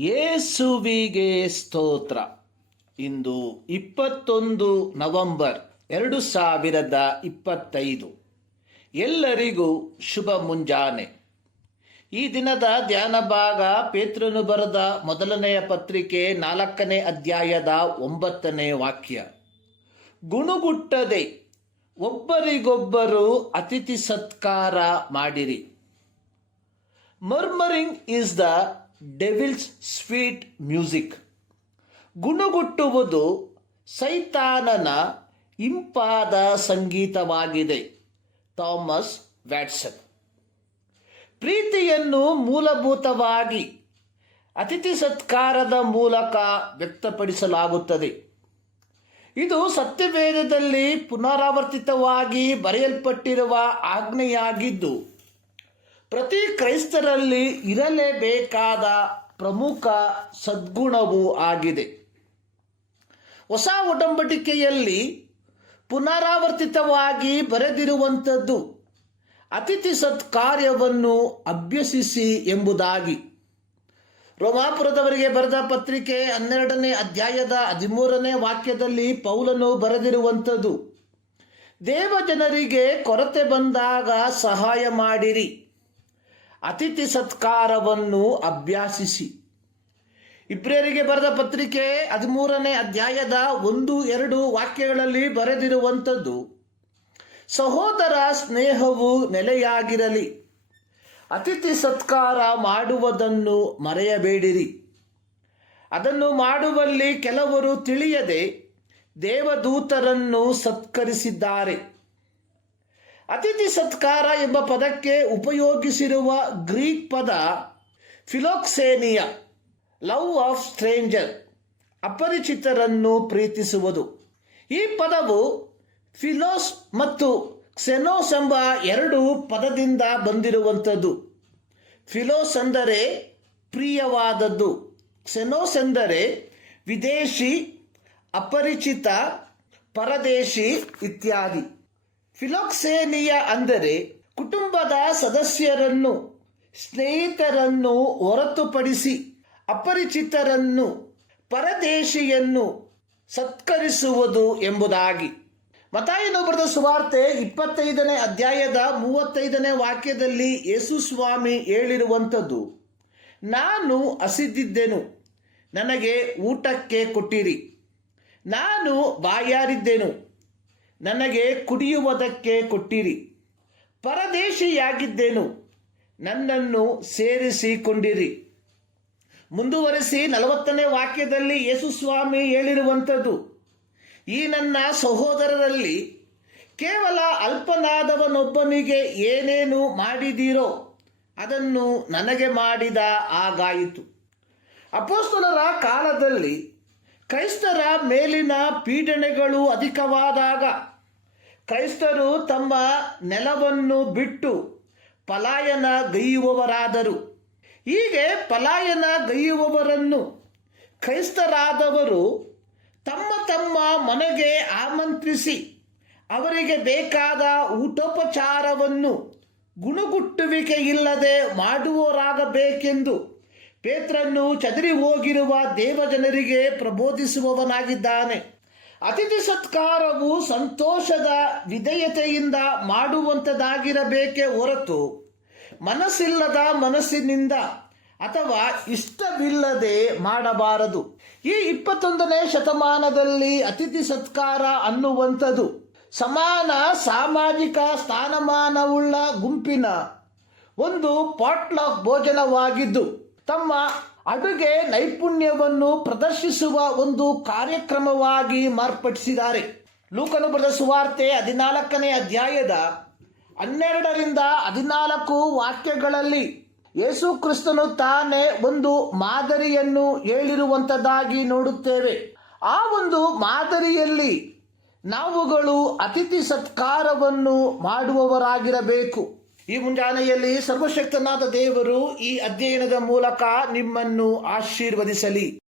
ಯೇಸುವಿಗೆ ಸ್ತೋತ್ರ. ಇಂದು ಇಪ್ಪತ್ತೊಂದು ನವೆಂಬರ್ ಎರಡು ಸಾವಿರದ ಇಪ್ಪತ್ತೈದು. ಎಲ್ಲರಿಗೂ ಶುಭ ಮುಂಜಾನೆ. ಈ ದಿನದ ಧ್ಯಾನ ಭಾಗ ಪೇತ್ರನು ಬರೆದ ಮೊದಲನೆಯ ಪತ್ರಿಕೆ ನಾಲ್ಕನೇ ಅಧ್ಯಾಯದ ಒಂಬತ್ತನೇ ವಾಕ್ಯ. ಗುಣಗುಟ್ಟದೆ ಒಬ್ಬರಿಗೊಬ್ಬರು ಅತಿಥಿ ಸತ್ಕಾರ ಮಾಡಿರಿ. Murmuring is the devil's sweet music ಗುಣಗುಟ್ಟುವುದು ಸೈತಾನನ ಇಂಪಾದ ಸಂಗೀತವಾಗಿದೆ. Thomas Watson. ಪ್ರೀತಿಯನ್ನು ಮೂಲಭೂತವಾಗಿ ಅತಿಥಿ ಸತ್ಕಾರದ ಮೂಲಕ ವ್ಯಕ್ತಪಡಿಸಲಾಗುತ್ತದೆ. ಇದು ಸತ್ಯವೇದದಲ್ಲಿ ಪುನರಾವರ್ತಿತವಾಗಿ ಬರೆಯಲ್ಪಟ್ಟಿರುವ ಆಜ್ಞೆಯಾಗಿದ್ದು ಪ್ರತಿ ಕ್ರೈಸ್ತರಲ್ಲಿ ಇರಲೇಬೇಕಾದ ಪ್ರಮುಖ ಸದ್ಗುಣವೂ ಆಗಿದೆ. ಹೊಸ ಒಡಂಬಡಿಕೆಯಲ್ಲಿ ಪುನರಾವರ್ತಿತವಾಗಿ ಬರೆದಿರುವಂಥದ್ದು ಅತಿಥಿ ಸತ್ಕಾರ್ಯವನ್ನು ಅಭ್ಯಸಿಸಿ ಎಂಬುದಾಗಿ. ರೋಮಾಪುರದವರಿಗೆ ಬರೆದ ಪತ್ರಿಕೆ ಹನ್ನೆರಡನೇ ಅಧ್ಯಾಯದ ಹದಿಮೂರನೇ ವಾಕ್ಯದಲ್ಲಿ ಪೌಲನು ಬರೆದಿರುವಂಥದ್ದು ದೇವ ಜನರಿಗೆ ಕೊರತೆ ಬಂದಾಗ ಸಹಾಯ ಮಾಡಿರಿ. ಅತಿಥಿ ಸತ್ಕಾರವನ್ನು ಅಭ್ಯಾಸಿಸಿ. ಇಬ್ರಿಯರಿಗೆ ಬರೆದ ಪತ್ರಿಕೆ ಹದಿಮೂರನೇ ಅಧ್ಯಾಯದ ಒಂದು, ಎರಡು ವಾಕ್ಯಗಳಲ್ಲಿ ಬರೆದಿರುವಂಥದ್ದು, ಸಹೋದರ ಸ್ನೇಹವು ನೆಲೆಯಾಗಿರಲಿ. ಅತಿಥಿ ಸತ್ಕಾರ ಮಾಡುವುದನ್ನು ಮರೆಯಬೇಡಿರಿ. ಅದನ್ನು ಮಾಡುವಲ್ಲಿ ಕೆಲವರು ತಿಳಿಯದೆ ದೇವದೂತರನ್ನು ಸತ್ಕರಿಸಿದ್ದಾರೆ. ಅತಿಥಿ ಸತ್ಕಾರ ಎಂಬ ಪದಕ್ಕೆ ಉಪಯೋಗಿಸಿರುವ ಗ್ರೀಕ್ ಪದ ಫಿಲೋಕ್ಸೇನಿಯ, ಲವ್ ಆಫ್ ಸ್ಟ್ರೇಂಜರ್, ಅಪರಿಚಿತರನ್ನು ಪ್ರೀತಿಸುವುದು. ಈ ಪದವು ಫಿಲೋಸ್ ಮತ್ತು ಕ್ಸೆನೋಸ್ ಎಂಬ ಎರಡು ಪದದಿಂದ ಬಂದಿರುವಂಥದ್ದು. ಫಿಲೋಸ್ ಅಂದರೆ ಪ್ರಿಯವಾದದ್ದು. ಕ್ಸೆನೋಸ್ ಎಂದರೆ ವಿದೇಶಿ, ಅಪರಿಚಿತ, ಪರದೇಶಿ ಇತ್ಯಾದಿ. ಫಿಲೋಕ್ಸೇನಿಯ ಅಂದರೆ ಕುಟುಂಬದ ಸದಸ್ಯರನ್ನು, ಸ್ನೇಹಿತರನ್ನು ಹೊರತುಪಡಿಸಿ ಅಪರಿಚಿತರನ್ನು, ಪರದೇಶಿಯನ್ನು ಸತ್ಕರಿಸುವುದು ಎಂಬುದಾಗಿ. ಮತಾಯನು ಬರೆದ ಸುವಾರ್ತೆ ಇಪ್ಪತ್ತೈದನೇ ಅಧ್ಯಾಯದ ಮೂವತ್ತೈದನೇ ವಾಕ್ಯದಲ್ಲಿ ಯೇಸು ಸ್ವಾಮಿ ಹೇಳಿರುವಂಥದ್ದು, ನಾನು ಹಸಿದಿದ್ದೆನು, ನನಗೆ ಊಟಕ್ಕೆ ಕೊಟ್ಟಿರಿ. ನಾನು ಬಾಯಾರಿದ್ದೆನು ನನಗೆ ಕುಡಿಯುವುದಕ್ಕೆ ಕೊಟ್ಟಿರಿ. ಪರದೇಶಿಯಾಗಿದ್ದೇನು. ನನ್ನನ್ನು ಸೇರಿಸಿಕೊಂಡಿರಿ. ಮುಂದುವರೆಸಿ ನಲವತ್ತನೇ ವಾಕ್ಯದಲ್ಲಿ ಯೇಸುಸ್ವಾಮಿ ಹೇಳಿರುವಂಥದ್ದು, ಈ ನನ್ನ ಸಹೋದರರಲ್ಲಿ ಕೇವಲ ಅಲ್ಪನಾದವನೊಬ್ಬನಿಗೆ ಏನೇನು ಮಾಡಿದೀರೋ ಅದನ್ನು ನನಗೆ ಮಾಡಿದ ಆಗಾಯಿತು ಅಪೋಸ್ತಲರ ಕಾಲದಲ್ಲಿ ಕ್ರೈಸ್ತರ ಮೇಲಿನ ಪೀಡನೆಗಳು ಅಧಿಕವಾದಾಗ ಕ್ರೈಸ್ತರು ತಮ್ಮ ನೆಲವನ್ನು ಬಿಟ್ಟು ಪಲಾಯನ ಗೈಯುವವರಾದರು. ಹೀಗೆ ಪಲಾಯನ ಗೈಯುವವರನ್ನು ಕ್ರೈಸ್ತರಾದವರು ತಮ್ಮ ತಮ್ಮ ಮನೆಗೆ ಆಮಂತ್ರಿಸಿ ಅವರಿಗೆ ಬೇಕಾದ ಊಟೋಪಚಾರವನ್ನು ಗುಣಗುಟ್ಟುವಿಕೆ ಇಲ್ಲದೆ ಮಾಡುವವರಾಗಬೇಕೆಂದು ಪೇತ್ರನ್ನು ಚದರಿ ಹೋಗಿರುವ ದೇವಜನರಿಗೆ ಪ್ರಬೋಧಿಸುವವನಾಗಿದ್ದಾನೆ. ಅತಿಥಿ ಸತ್ಕಾರವು ಸಂತೋಷದ ವಿಧೇಯತೆಯಿಂದ ಮಾಡುವಂಥದ್ದಾಗಿರಬೇಕೇ ಹೊರತು ಮನಸ್ಸಿಲ್ಲದ ಮನಸ್ಸಿನಿಂದ ಅಥವಾ ಇಷ್ಟವಿಲ್ಲದೆ ಮಾಡಬಾರದು. ಈ ಇಪ್ಪತ್ತೊಂದನೇ ಶತಮಾನದಲ್ಲಿ ಅತಿಥಿ ಸತ್ಕಾರ ಅನ್ನುವಂಥದ್ದು ಸಮಾನ ಸಾಮಾಜಿಕ ಸ್ಥಾನಮಾನವುಳ್ಳ ಗುಂಪಿನ ಒಂದು ಪಾಟ್ಲಾಕ್ ಭೋಜನವಾಗಿದ್ದು ತಮ್ಮ ಅಡುಗೆ ನೈಪುಣ್ಯವನ್ನು ಪ್ರದರ್ಶಿಸುವ ಒಂದು ಕಾರ್ಯಕ್ರಮವಾಗಿ ಮಾರ್ಪಡಿಸಿದ್ದಾರೆ. ಲೂಕನು ಬರೆದ ಸುವಾರ್ತೆ ಹದಿನಾಲ್ಕನೇ ಅಧ್ಯಾಯದ ಹನ್ನೆರಡರಿಂದ ಹದಿನಾಲ್ಕು ವಾಕ್ಯಗಳಲ್ಲಿ ಯೇಸು ಕ್ರಿಸ್ತನು ತಾನೇ ಒಂದು ಮಾದರಿಯನ್ನು ಹೇಳಿರುವಂಥದ್ದಾಗಿ ನೋಡುತ್ತೇವೆ. ಆ ಒಂದು ಮಾದರಿಯಲ್ಲಿ ನಾವುಗಳು ಅತಿಥಿ ಸತ್ಕಾರವನ್ನು ಮಾಡುವವರಾಗಿರಬೇಕು. ಈ ಮುಂಜಾನೆಯಲ್ಲಿ ಸರ್ವಶಕ್ತನಾದ ದೇವರು ಈ ಅಧ್ಯಯನದ ಮೂಲಕ ನಿಮ್ಮನ್ನು ಆಶೀರ್ವದಿಸಲಿ.